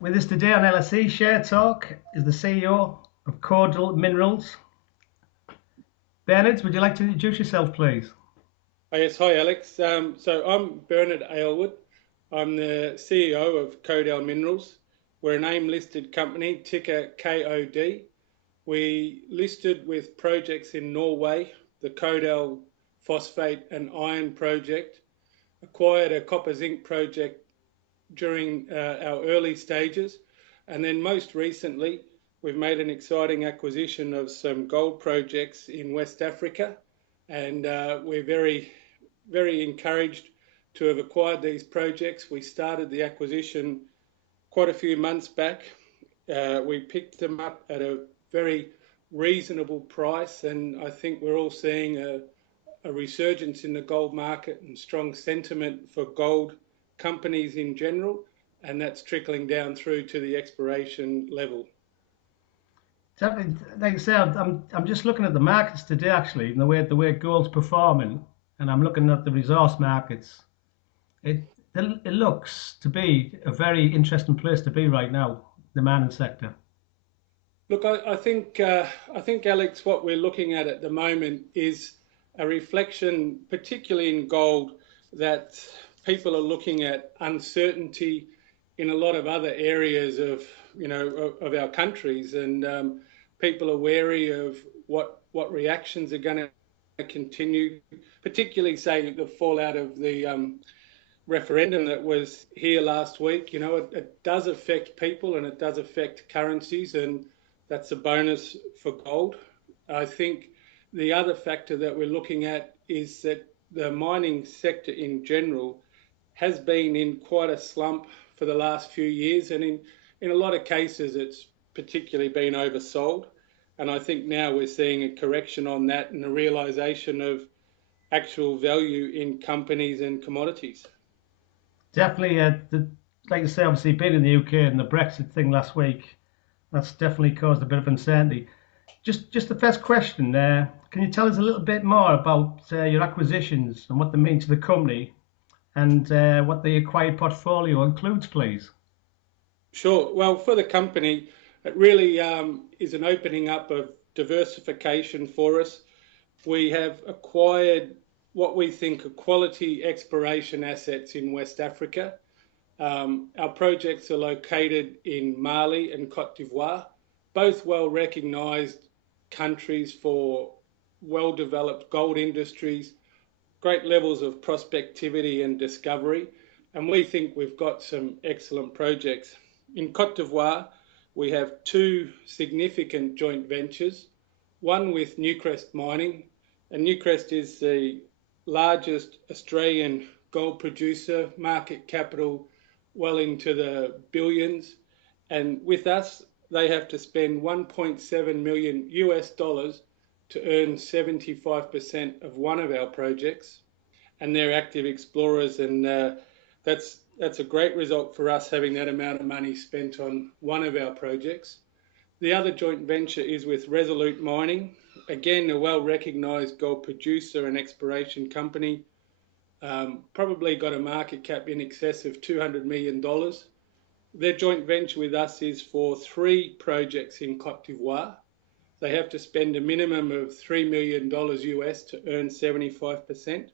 With us today on LSE Share Talk is the CEO of Kodal Minerals. Bernard, would you like to introduce yourself, please? Yes, hi Alex. So I'm Bernard Aylward. I'm the CEO of Kodal Minerals. We're an AIM-listed company, ticker KOD. We listed with projects in Norway, the Kodal phosphate and iron project, acquired a copper zinc project during our early stages, and then most recently we've made an exciting acquisition of some gold projects in West Africa, and we're very encouraged to have acquired these projects. We started the acquisition quite a few months back. We picked them up at a very reasonable price, and I think we're all seeing a resurgence in the gold market and strong sentiment for gold companies in general, and that's trickling down through to the exploration level. Definitely, like I say, I'm just looking at the markets today, actually, and the way gold's performing, and I'm looking at the resource markets. It it looks to be a very interesting place to be right now, the mining sector. Look, I think Alex, what we're looking at the moment is a reflection, particularly in gold, that people are looking at uncertainty in a lot of other areas of of our countries, and people are wary of what reactions are going to continue, particularly say the fallout of the referendum that was here last week. It does affect people and it does affect currencies, and that's a bonus for gold. I think the other factor that we're looking at is that the mining sector in general has been in quite a slump for the last few years, and in a lot of cases it's particularly been oversold. And I think now we're seeing a correction on that and a realization of actual value in companies and commodities. Definitely, like you say, obviously being in the UK and the Brexit thing last week, that's definitely caused a bit of uncertainty. Just the first question, can you tell us a little bit more about your acquisitions and what they mean to the company and what the acquired portfolio includes, please? Sure. Well, for the company, it really is an opening up of diversification for us. We have acquired what we think are quality exploration assets in West Africa. Our projects are located in Mali and Cote d'Ivoire, both well recognised countries for well developed gold industries, great levels of prospectivity and discovery, and we think we've got some excellent projects. In Cote d'Ivoire, we have two significant joint ventures, one with Newcrest Mining, and Newcrest is the largest Australian gold producer, market capital well into the billions. And with us, they have to spend 1.7 million US dollars to earn 75% of one of our projects. And they're active explorers, and that's a great result for us, having that amount of money spent on one of our projects. The other joint venture is with Resolute Mining, again a well recognised gold producer and exploration company, probably got a market cap in excess of $200 million. Their joint venture with us is for three projects in Cote d'Ivoire. They have to spend a minimum of $3 million US to earn 75%.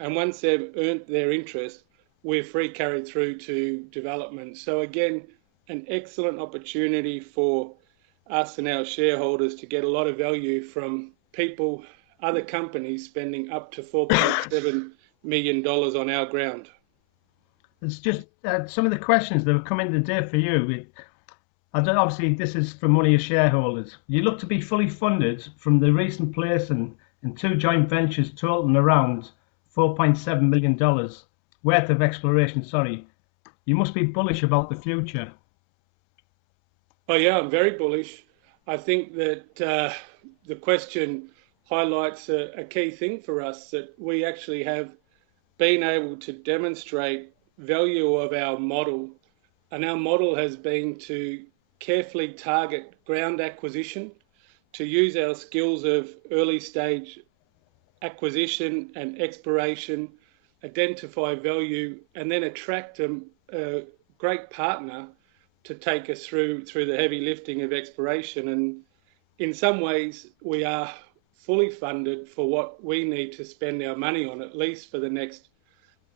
And once they've earned their interest, we're free carried through to development. So again, an excellent opportunity for us and our shareholders to get a lot of value from people, other companies spending up to $4.7 million on our ground. It's just some of the questions that have come in today for you. I don't, obviously, this is from one of your shareholders. You look to be fully funded from the recent placing in two joint ventures totaling around $4.7 million worth of exploration. Sorry, you must be bullish about the future. Oh yeah, I'm very bullish. I think that the question highlights a key thing for us, that we actually have been able to demonstrate value of our model, and our model has been to carefully target ground acquisition, to use our skills of early stage acquisition and exploration, identify value, and then attract a great partner to take us through the heavy lifting of exploration. And in some ways, we are fully funded for what we need to spend our money on, at least for the next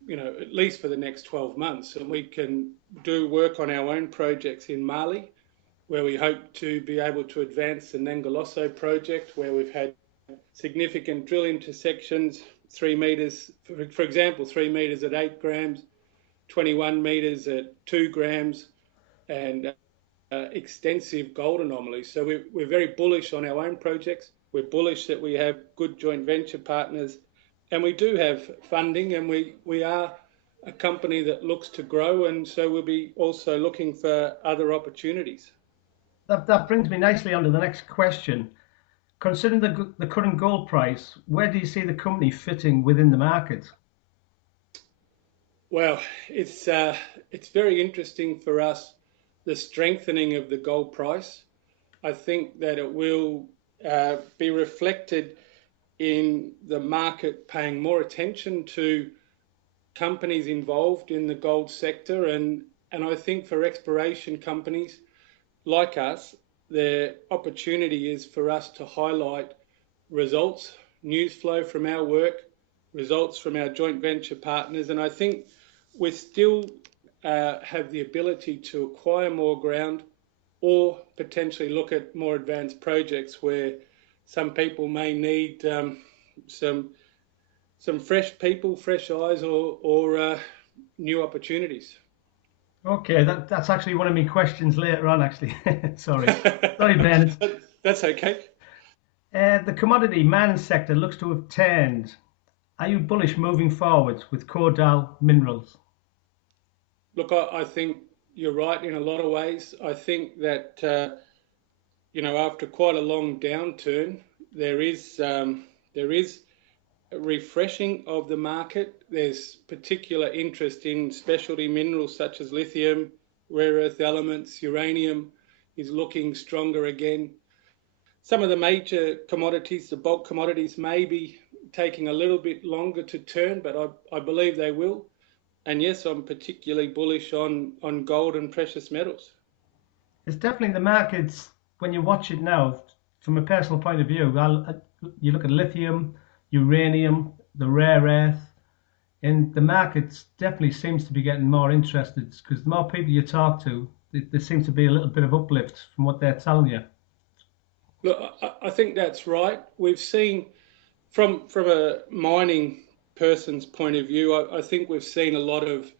12 months. And we can do work on our own projects in Mali, where we hope to be able to advance the Nangoloso project, where we've had significant drill intersections, 3 metres, for example, 3 metres at 8 grams, 21 metres at 2 grams, and extensive gold anomalies. So we're very bullish on our own projects. We're bullish that we have good joint venture partners, and we do have funding, and we are a company that looks to grow, and so we'll be also looking for other opportunities. That brings me nicely on to the next question. Considering the current gold price, where do you see the company fitting within the market? Well, it's very interesting for us, the strengthening of the gold price. I think that it will be reflected in the market paying more attention to companies involved in the gold sector, and I think for exploration companies like us, the opportunity is for us to highlight results, news flow from our work, results from our joint venture partners, and I think we still have the ability to acquire more ground or potentially look at more advanced projects where some people may need some fresh people, fresh eyes, or new opportunities. Okay, that's actually one of my questions later on, actually. Sorry, Bernard. That's okay. The commodity mining sector looks to have turned. Are you bullish moving forward with Kodal Minerals? Look, I think you're right in a lot of ways. I think that after quite a long downturn, there is a refreshing of the market. There's particular interest in specialty minerals such as lithium, rare earth elements, uranium is looking stronger again. Some of the major commodities, the bulk commodities, may be taking a little bit longer to turn, but I believe they will. And yes, I'm particularly bullish on gold and precious metals. It's definitely the markets, when you watch it now, from a personal point of view, you look at lithium, uranium, the rare earth, and the markets definitely seems to be getting more interested because the more people you talk to, there seems to be a little bit of uplift from what they're telling you. Look, I think that's right. We've seen from a mining person's point of view, I think we've seen a lot of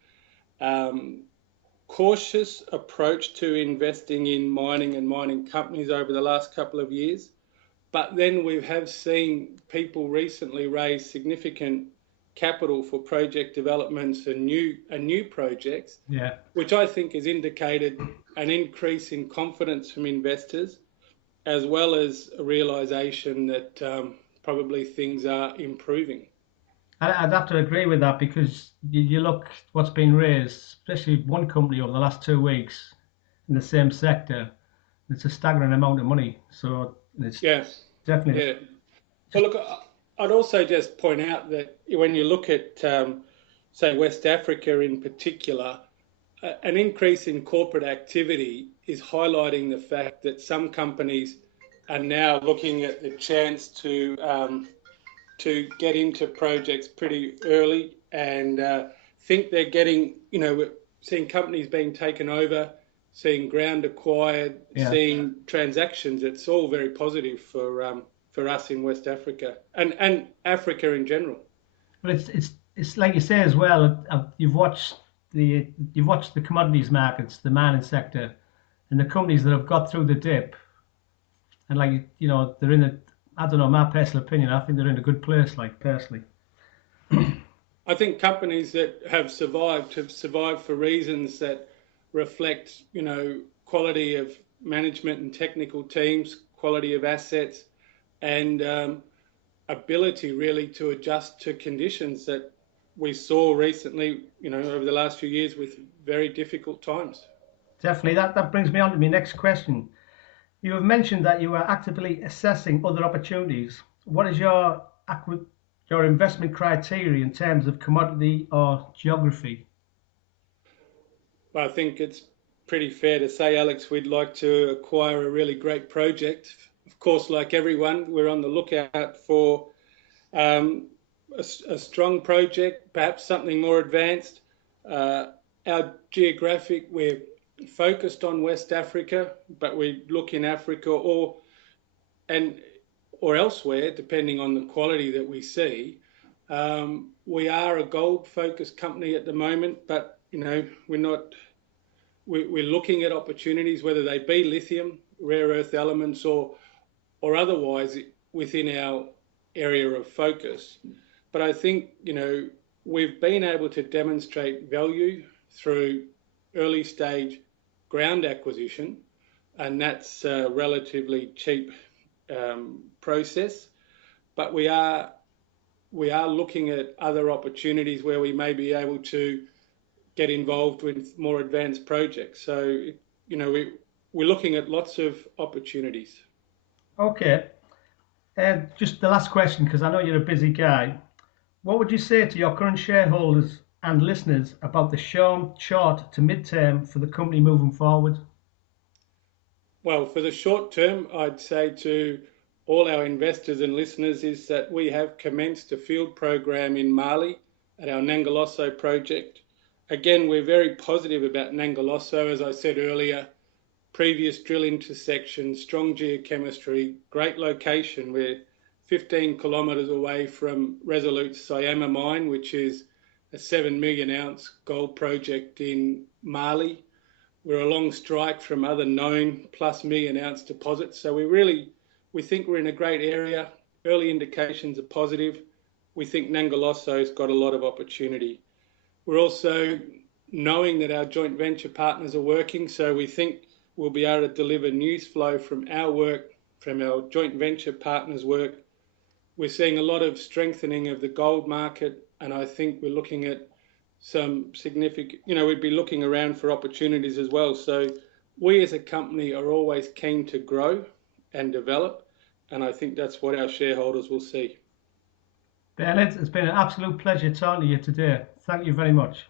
cautious approach to investing in mining and mining companies over the last couple of years. But then we have seen people recently raise significant capital for project developments and new projects, which I think has indicated an increase in confidence from investors, as well as a realisation that probably things are improving. I'd have to agree with that because you look what's been raised, especially one company over the last 2 weeks in the same sector. It's a staggering amount of money. So it's definitely. Yeah. Well, look, I'd also just point out that when you look at, say, West Africa in particular, an increase in corporate activity is highlighting the fact that some companies are now looking at the chance to get into projects pretty early and think they're getting, seeing companies being taken over, seeing ground acquired, seeing transactions. It's all very positive for us in West Africa and Africa in general. But it's like you say as well. You've watched the commodities markets, the mining sector, and the companies that have got through the dip, and they're in a. I don't know, my personal opinion. I think they're in a good place. Like personally, I think companies that have survived for reasons that reflect, quality of management and technical teams, quality of assets, and ability really to adjust to conditions that we saw recently, over the last few years with very difficult times. Definitely. That brings me on to my next question. You have mentioned that you are actively assessing other opportunities. What is your investment criteria in terms of commodity or geography? I think it's pretty fair to say, Alex, we'd like to acquire a really great project. Of course, like everyone, we're on the lookout for a strong project, perhaps something more advanced. Our geographic, we're focused on West Africa, but we look in Africa and or elsewhere, depending on the quality that we see. We are a gold-focused company at the moment, but we're not. We're looking at opportunities, whether they be lithium, rare earth elements, or otherwise within our area of focus. But I think we've been able to demonstrate value through early stage ground acquisition, and that's a relatively cheap process. But we are looking at other opportunities where we may be able to get involved with more advanced projects. So we're looking at lots of opportunities. Okay. Just the last question, because I know you're a busy guy. What would you say to your current shareholders and listeners about the short to mid-term for the company moving forward? Well, for the short term, I'd say to all our investors and listeners is that we have commenced a field program in Mali at our Nangolosso project. Again, we're very positive about Nangolosso. As I said earlier, previous drill intersection, strong geochemistry, great location. We're 15 kilometres away from Resolute Syama mine, which is a 7 million ounce gold project in Mali. We're a long strike from other known plus million ounce deposits. So we think we're in a great area. Early indications are positive. We think Nangolosso's got a lot of opportunity. We're also knowing that our joint venture partners are working, so we think we'll be able to deliver news flow from our work, from our joint venture partners' work. We're seeing a lot of strengthening of the gold market, and I think we're looking at some significant, we'd be looking around for opportunities as well. So we as a company are always keen to grow and develop, and I think that's what our shareholders will see. Bernard, it's been an absolute pleasure talking to you today. Thank you very much.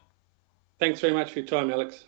Thanks very much for your time, Alex.